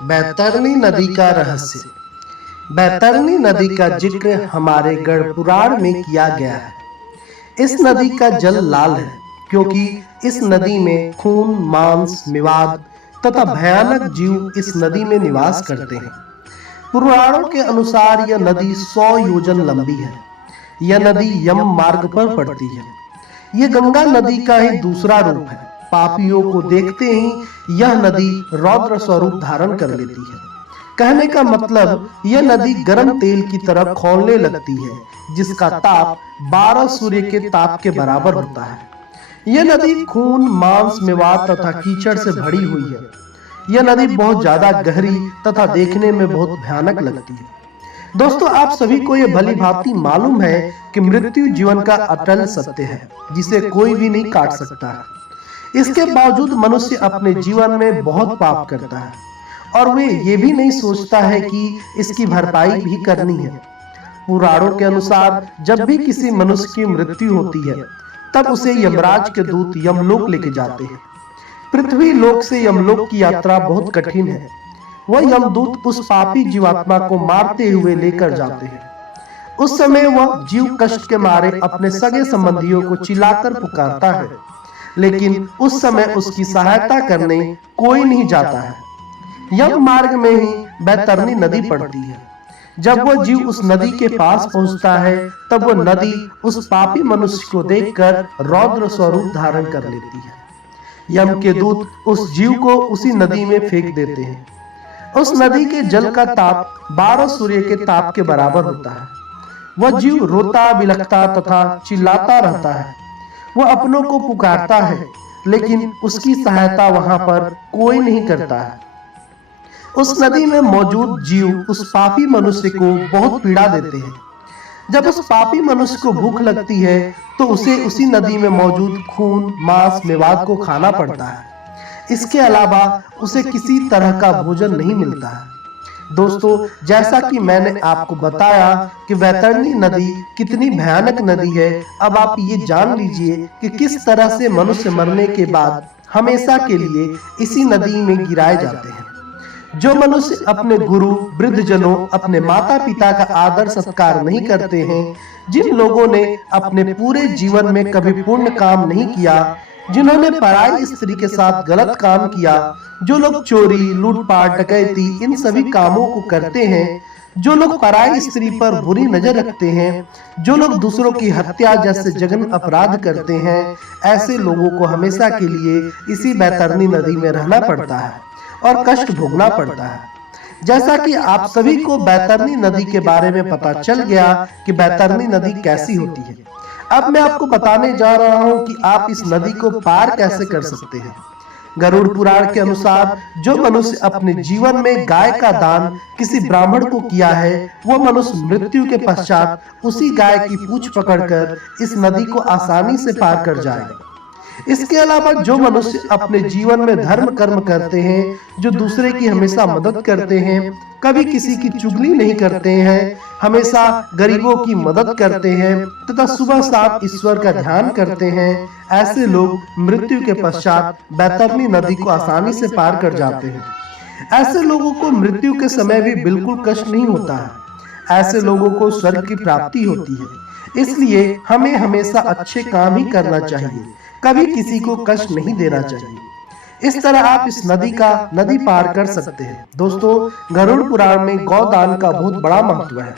बैतरनी नदी का रहस्य। बैतरनी नदी का जिक्र हमारे गढ़ पुराण में किया गया है। इस नदी का जल लाल है क्योंकि इस नदी में खून, मांस, विवाद तथा भयानक जीव इस नदी में निवास करते हैं। पुराणों के अनुसार यह नदी 100 योजन लंबी है। यह नदी यम मार्ग पर पड़ती है। यह गंगा नदी का ही दूसरा रूप है। पापियों को देखते ही यह नदी रौद्र स्वरूप धारण कर लेती है। कहने का मतलब यह नदी गर्म तेल की तरह खौलने लगती है, जिसका ताप 12 सूर्य के ताप के बराबर होता है। यह नदी खून, मांस, मेवात तथा कीचड़ से भरी हुई है। यह नदी बहुत ज्यादा गहरी तथा देखने में बहुत भयानक लगती है। दोस्तों, आप सभी को यह भली भांति मालूम है कि मृत्यु जीवन का अटल सत्य है, जिसे कोई भी नहीं काट सकता है। इसके बावजूद मनुष्य अपने जीवन में बहुत पाप करता है और वे ये भी नहीं सोचता है कि इसकी भरपाई भी करनी है। पुराणों के अनुसार जब भी किसी मनुष्य की मृत्यु होती है, तब उसे यमराज के दूत यमलोक लेके जाते हैं। पृथ्वी लोक से यमलोक की यात्रा बहुत कठिन है। वह यमदूत उस पापी जीवात्मा को मारते हुए लेकर जाते हैं। उस समय वह जीव कष्ट के मारे अपने सगे संबंधियों को चिल्लाकर पुकारता है, लेकिन उस समय उसकी सहायता करने कोई नहीं जाता है। यम मार्ग में ही बैतरनी नदी पड़ती है। जब वह जीव उस नदी के पास पहुंचता है, तब वह नदी उस पापी मनुष्य को देखकर रौद्र स्वरूप धारण कर लेती है। यम के दूत उस जीव को उसी नदी में फेंक देते हैं। उस नदी के जल का ताप 12 सूर्य के ताप के बराबर होता है। वह जीव रोता, बिलखता तथा चिल्लाता रहता है। वह अपनों को पुकारता है, लेकिन उसकी सहायता वहां पर कोई नहीं करता है। उस नदी में मौजूद जीव उस पापी मनुष्य को बहुत पीड़ा देते हैं। जब उस पापी मनुष्य को भूख लगती है, तो उसे उसी नदी में मौजूद खून, मांस, मेवात को खाना पड़ता है। इसके अलावा उसे किसी तरह का भोजन नहीं मिलता है। दोस्तों, जैसा कि मैंने आपको बताया कि बैतरनी नदी कितनी भयानक नदी है, अब आप ये जान लीजिए कि किस तरह से मनुष्य मरने के बाद हमेशा के लिए इसी नदी में गिराए जाते हैं। जो मनुष्य अपने गुरु, वृद्धजनों, अपने माता पिता का आदर सत्कार नहीं करते हैं, जिन लोगों ने अपने पूरे जीवन में कभी पुण्य काम नहीं किया, जिन्होंने पराई स्त्री के साथ गलत काम किया, जो लोग चोरी, लूटपाट, डकैती इन सभी कामों को करते हैं, जो लोग पराई स्त्री पर बुरी नजर रखते हैं, जो लोग दूसरों की हत्या जैसे जघन्य अपराध करते हैं, ऐसे लोगों को हमेशा के लिए इसी बैतरनी नदी में रहना पड़ता है और कष्ट भोगना पड़ता है। जैसा कि आप सभी को बैतरनी नदी के बारे में पता चल गया कि बैतरनी नदी कैसी होती है, अब मैं आपको बताने जा रहा हूं कि आप इस नदी को पार कैसे कर सकते हैं। गरुड़ पुराण के अनुसार जो मनुष्य अपने जीवन में गाय का दान किसी ब्राह्मण को किया है, वह मनुष्य मृत्यु के पश्चात उसी गाय की पूंछ पकड़कर इस नदी को आसानी से पार कर जाएगा। इसके अलावा जो मनुष्य अपने जीवन में धर्म कर्म करते हैं, जो दूसरे की हमेशा मदद करते हैं, कभी किसी की चुगली नहीं करते हैं, हमेशा गरीबों की मदद करते हैं तथा सुबह शाम ईश्वर का ध्यान करते हैं, ऐसे लोग मृत्यु के पश्चात बैतरनी नदी को आसानी से पार कर जाते हैं। ऐसे लोगों को मृत्यु के समय भी बिल्कुल कष्ट नहीं होता है। ऐसे लोगों को स्वर्ग की प्राप्ति होती है। इसलिए हमें हमेशा अच्छे काम ही करना चाहिए, कभी किसी को कष्ट नहीं देना चाहिए। इस तरह आप इस नदी पार कर सकते हैं। दोस्तों, गरुड़ पुराण में गौदान का बहुत बड़ा महत्व है।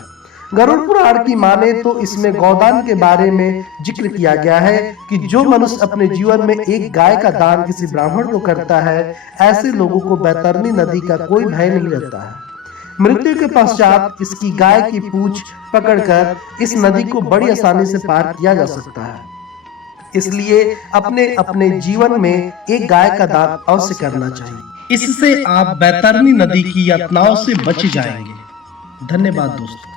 गरुड़ पुराण की माने तो इसमें गौदान के बारे में जिक्र किया गया है कि जो मनुष्य अपने जीवन में एक गाय का दान किसी ब्राह्मण को करता है, ऐसे लोगों को बैतरनी नदी का कोई भय नहीं रहता है। मृत्यु के पश्चात इसकी गाय की पूंछ पकड़कर इस नदी को बड़ी आसानी से पार किया जा सकता है। इसलिए अपने अपने जीवन में एक गाय का दान अवश्य करना चाहिए। इससे आप बैतरनी नदी की यातनाओं से बच जाएंगे। धन्यवाद दोस्तों।